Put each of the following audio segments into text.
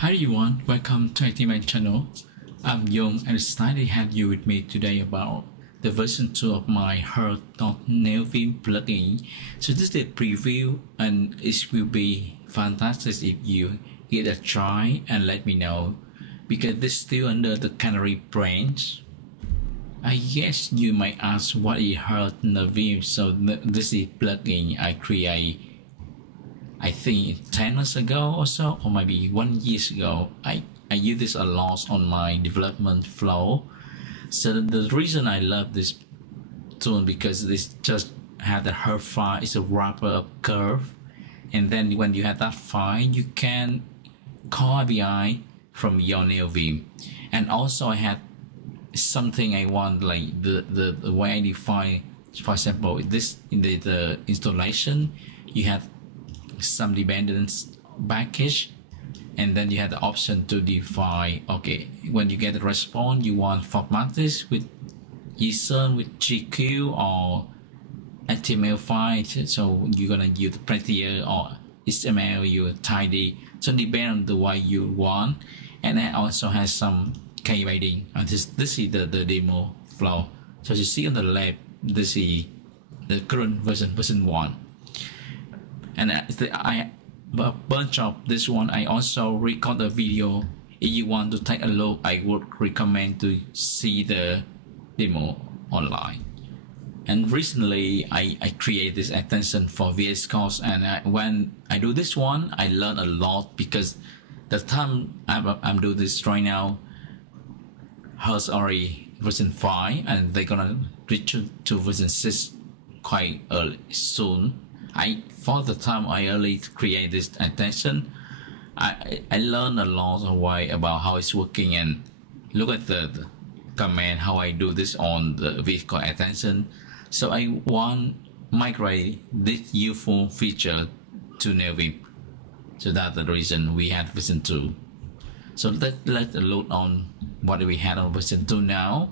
Hi everyone, welcome to my channel. I'm Young and excited to have you with me today about the version 2 of my Hurl.nvim plugin. So this is the preview and it will be fantastic if you give it a try and let me know, because this is still under the Canary branch. I guess you might ask what is Hurl.nvim. So this is plugin I create I think 10 months ago or so, or maybe 1 year ago. I use this a lot on my development flow. So the reason I love this tool because this just has the Hurl file. It's a wrapper of curve, and then when you have that file, you can call API from your Neovim. And also I had something I want, like the way I define, for example, this in the installation, you have some dependence package, and then you have the option to define, okay, when you get a response, you want format this with JSON, with GQ or HTML file. So you're gonna use prettier or HTML, you tidy. So depend on the way you want. And I also has some keybidding. This is the demo flow. So you see on the left, this is the current version 1. And I a bunch of this one. I also record a video. If you want to take a look, I would recommend to see the demo online. And recently I created this extension for VS Code, and when I do this one, I learn a lot, because the time I'm doing this right now, Hurl's already version 5 and they're gonna reach to version 6 quite early soon. For the time I early create this extension, I learned a lot of way about how it's working, and look at the command how I do this on the VS Code extension. So I want migrate this useful feature to Neovim. So that's the reason we had version 2. So let's look on what we had on version 2 now.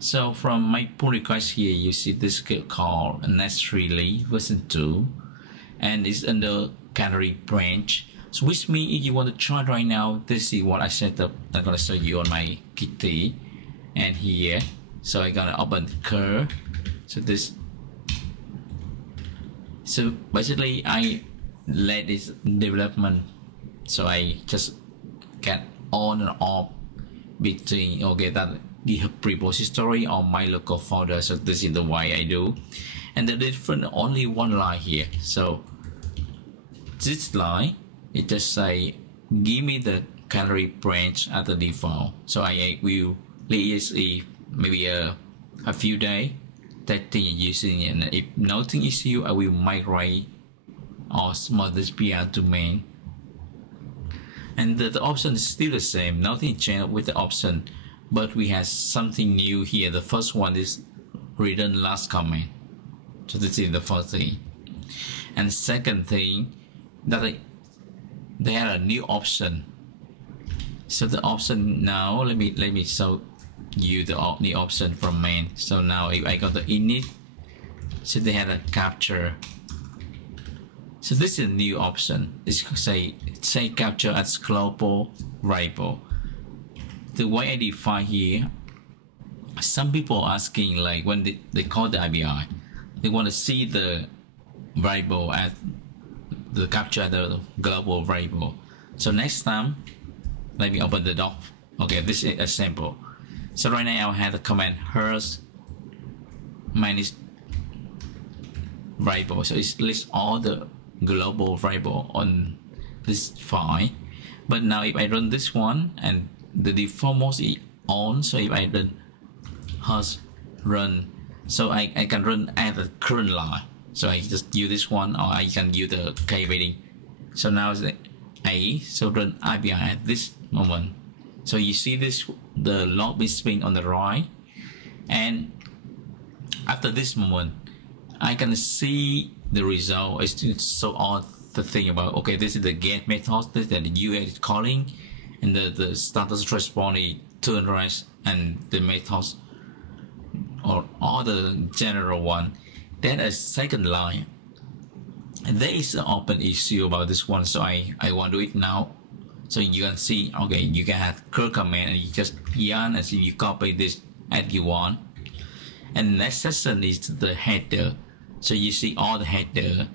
So from my pull request here, you see this called next release version 2, and it's under Canary branch. So which means if you want to try right now, this is what I set up. I'm gonna show you on my Kitty, and here. So I gotta open curl. So this. So basically, I let this development. So I just get on and off between, okay, that GitHub repository or my local folder. So this is the way I do, and the different only one line here. So this line, it just say give me the Canary branch as the default. So I will leave it maybe a few days testing and using it, and if nothing issue, I will migrate or small this PR to main. And the option is still the same, nothing changed with the option, but we have something new here. The first one is return last comment. So this is the first thing. And second thing, that they had a new option. So the option now, let me show you the new option from main. So now if I got the init, so they had a capture. So this is a new option. It's say capture as global variable. The way I define here, some people are asking, like when they call the API, they want to see the variable as the capture the global variable. So next time, let me open the doc. Okay, this is a sample. So right now I have the command Hurls minus variable. So it lists all the global variable on this file. But now if I run this one, and the default mode is on, so if I run HurlRerun, so I can run at the current line. So I just use this one, or I can use the keybidding. So now it's A, so run API at this moment. So you see this, the log is spin on the right, and after this moment, I can see the result. It's so odd the thing about, okay, this is the get method that the UI is calling, and the status response is turn right, and the methods or all the general one. Then a second line, and there is an open issue about this one, so I want to do it now. So you can see, okay, you can have curl command and you just yarn as if you copy this as you want. And next section is the header. So you see all the header.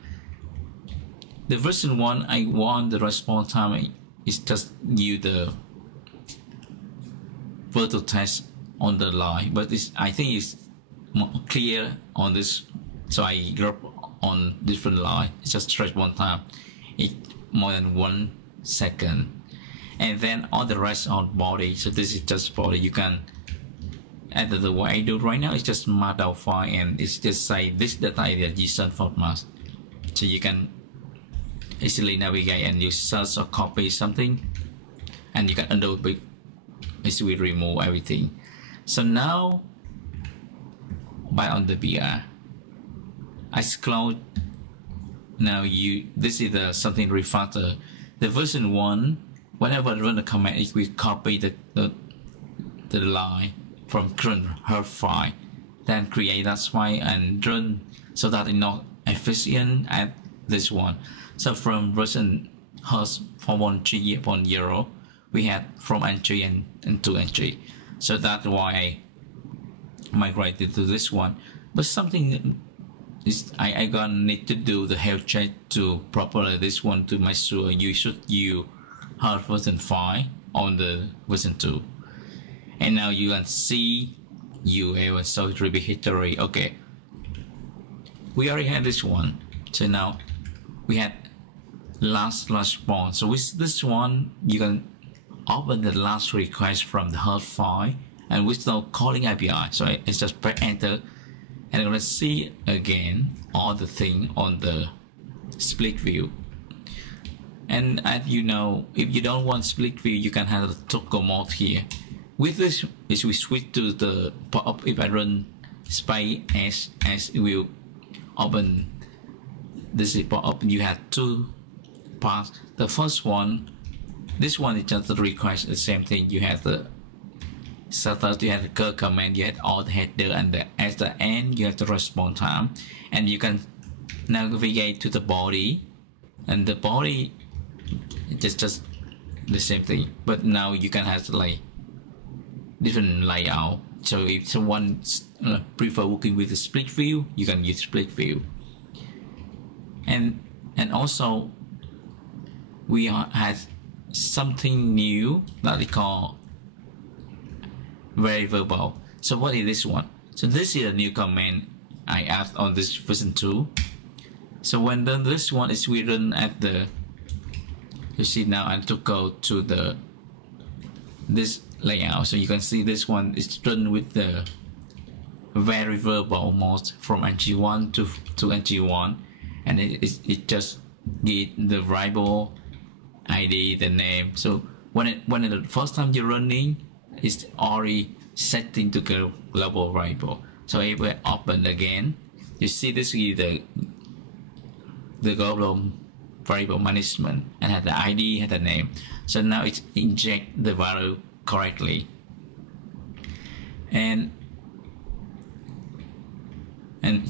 The version 1, I want the response time is just use the virtual text on the line, but I think it's more clear on this, so I drop on different line. It's just stretch one time, it more than 1 second, and then all the rest on body. So this is just body. You can add the way I do right now. It's just markdown file, and it's just say this data is the JSON format, so you can easily navigate and you search or copy something, and you can undo it. Is we remove everything. So now by on the BR, I scroll. Now this is the something refactor. The version 1, whenever I run the command, it will copy the line from current Hurl file, then create that file and run, so that it's not efficient at this one. So from version Hurl 4.3.0, we had from entry and to entry, so that's why I migrated to this one. But something is I gonna need to do the health check to properly this one to make sure you should use Hurl version 5 on the version 2. And now you can see you have so repeat history. Okay, we already had this one, so now we had last response. So with this one, you can open the last request from the Hurl file and without calling API. So it's just press enter, and I'm gonna see again all the thing on the split view. And as you know, if you don't want split view, you can have the toggle mode here. With this, is we switch to the pop-up. If I run space as it will open this pop-up. You have 2 parts. The first one, this one is just the request, the same thing. You have the setup, you have the curl command, you have all the header, and at the end you have the response time, and you can navigate to the body, and the body is just the same thing, but now you can have like different layout. So if someone prefer working with the split view, you can use split view. And also we had something new that we call HurlVeryVerbose. So what is this one? So this is a new command I add on this version 2. So when done, this one is we run at the, you see now I to go to this layout. So you can see this one is run with the HurlVeryVerbose mode from ng1 to ng1, and it just get the variable ID, the name. So when the first time you're running, it's already setting to global variable. So if we open again, you see this is the global variable management, and had the ID, had the name. So now it inject the value correctly. And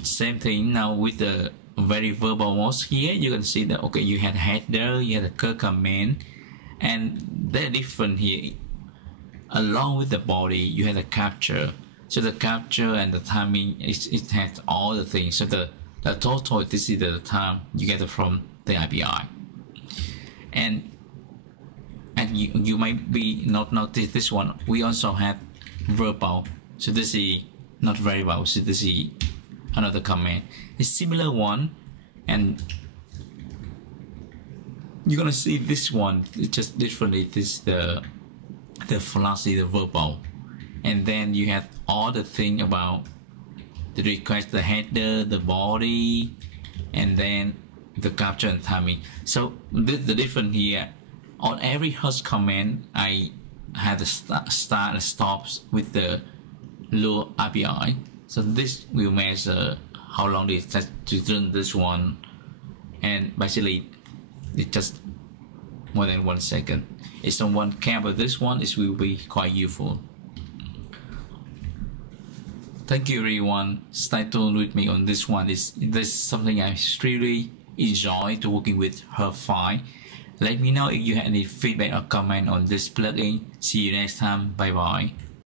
same thing now with the HurlVeryVerbose mode here. You can see that okay, you had header, you had a curl command, and they're different here. Along with the body, you have the capture. So the capture and the timing, it has all the things. So the total, this is the time you get it from the API. And you might be not notice this one. We also have verbal. So this is not variable. So this is another command. It's similar one, and you're gonna see this one. It's just differently. This is the flash is the verbal, and then you have all the thing about the request, the header, the body, and then the capture and timing. So the difference here, on every host command I have the start and stops with the low API. So this will measure how long it takes to run this one, and basically it's just more than 1 second. If someone care about this one, it will be quite useful. Thank you everyone. Stay tuned with me on this one. This is something I really enjoy to working with Hurl file. Let me know if you have any feedback or comment on this plugin. See you next time. Bye bye.